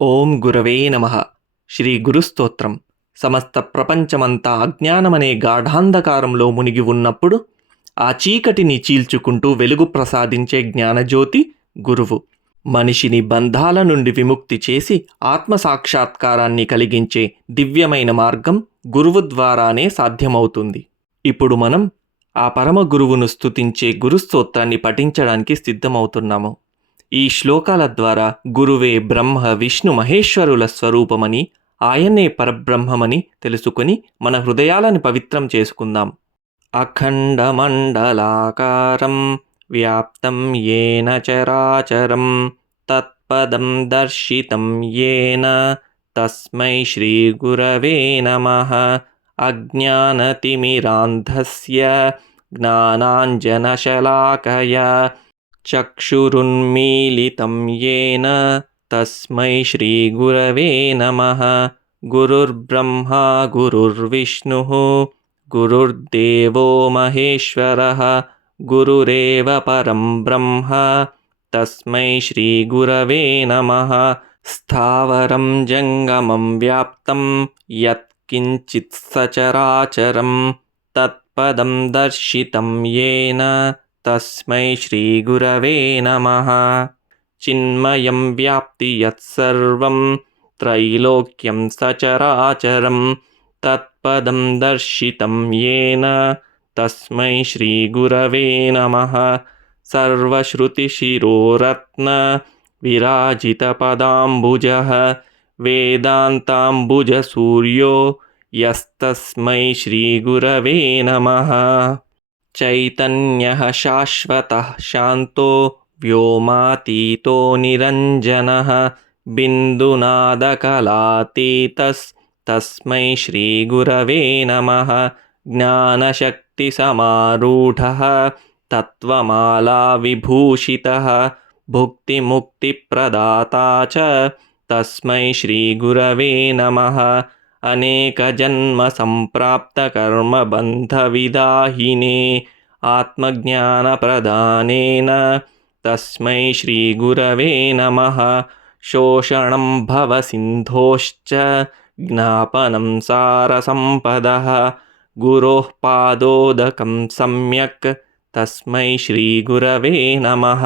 ఓం గురవే నమః. శ్రీ గురుస్తోత్రం. సమస్త ప్రపంచమంతా అజ్ఞానమనే గాఢాంధకారంలో మునిగి ఉన్నప్పుడు ఆ చీకటిని చీల్చుకుంటూ వెలుగు ప్రసాదించే జ్ఞానజ్యోతి గురువు. మనిషిని బంధాల నుండి విముక్తి చేసి ఆత్మసాక్షాత్కారాన్ని కలిగించే దివ్యమైన మార్గం గురువు ద్వారానే సాధ్యమవుతుంది. ఇప్పుడు మనం ఆ పరమ గురువును స్తుతించే గురుస్తోత్రాన్ని పఠించడానికి సిద్ధమవుతున్నాము. ఈ శ్లోకాల ద్వారా గురువే బ్రహ్మ విష్ణు మహేశ్వరుల స్వరూపమని, ఆయనే పరబ్రహ్మమని తెలుసుకొని మన హృదయాలను పవిత్రం చేసుకుందాం. అఖండమండలాకారం వ్యాప్తం యేన చరాచరం తత్పదం దర్శితం యేన తస్మై శ్రీ గురవే నమః. అజ్ఞానతిమిరాంధస్య జ్ఞానాంజనశలాకయా చక్షురున్మీలితం యేన తస్మై శ్రీ గురవే నమః. గురుర్బ్రహ్మా గురుర్విష్ణుః గురుర్దేవో మహేశ్వరః గురురేవ పరం బ్రహ్మ తస్మై శ్రీ గురవే నమః. స్థావరం జంగమం వ్యాప్తం యత్కించిత్ సచరాచరం తత్పదం దర్శితం యేన తస్మై శ్రీ గురవే నమః. చిన్మయం వ్యాప్తి యత్సర్వం త్రైలోక్యం సచరాచరం తత్పదం దర్శితం యేన తస్మై శ్రీ గురవే నమః. సర్వశ్రుతిశిరోరత్న విరాజితపదాంబుజః వేదాంతాంబుజసూర్యో యస్తస్మై శ్రీ గురవే నమః. చైతన్యః శాశ్వతః శాంతో వ్యోమాతీతో నిరంజనః బిందునాదకలాతీతస్తస్మై శ్రీ గురవే నమః. జ్ఞానశక్తిసమారూఢః తత్వమాలా విభూషితః భుక్తిముక్తిప్రదాతా చ తస్మై శ్రీ గురవే నమః. అనేకజన్మ సంప్రాప్త కర్మబంధవిదాహినే ఆత్మజ్ఞానప్రదానేన తస్మై శ్రీ గురవే నమః. శోషణం భవసింధోశ్చ జ్ఞాపనం సారసంపదః గురోః పాదోదకం సమ్యక్ తస్మై శ్రీ గురవే నమః.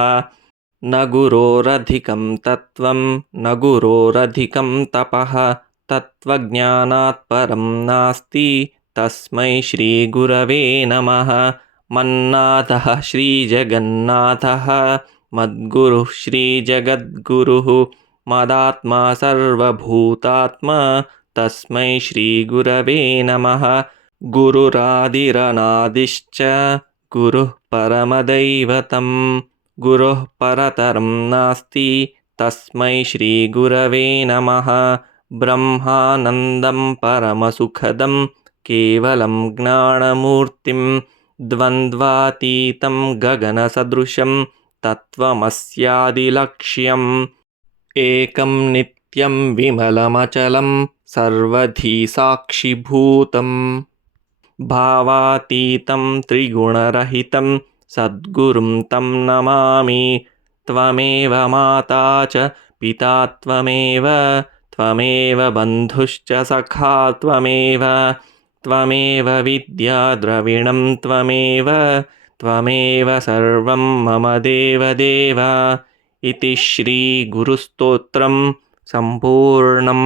న గురోరధికం తత్వం న గురోరధికం తపః తత్వజ్ఞానాత్ పరం నాస్తి తస్మై శ్రీ గురవే నమః. మన్నాథః శ్రీజగన్నాథః మద్గురుః శ్రీజగద్గురుః మదాత్మా సర్వభూతాత్మా తస్మై శ్రీ గురవే నమః. గురురాదిరనాదిశ్చ గురుః పరమదైవతం గురుః పరతరం నాస్తి తస్మై శ్రీ గురవే నమః. బ్రహ్మానందం పరమసుఖదం కేవలం జ్ఞానమూర్తిం ద్వంద్వాతీతం గగనసదృశం తత్వమస్యాదిలక్ష్యం. ఏకం నిత్యం విమలమచలం సర్వధీ సాక్షిభూతం భావాతీతం త్రిగుణరహితం సద్గురుం తం నమామి. త్వమేవ మాతా చ పితా త్వమేవ త్వమేవ బంధుశ్చ సఖా త్వమేవ త్వమేవ విద్యా ద్రవిణం త్వమేవ త్వమేవ సర్వం మమ దేవదేవ. ఇతి శ్రీ గురుస్తోత్రం సంపూర్ణం.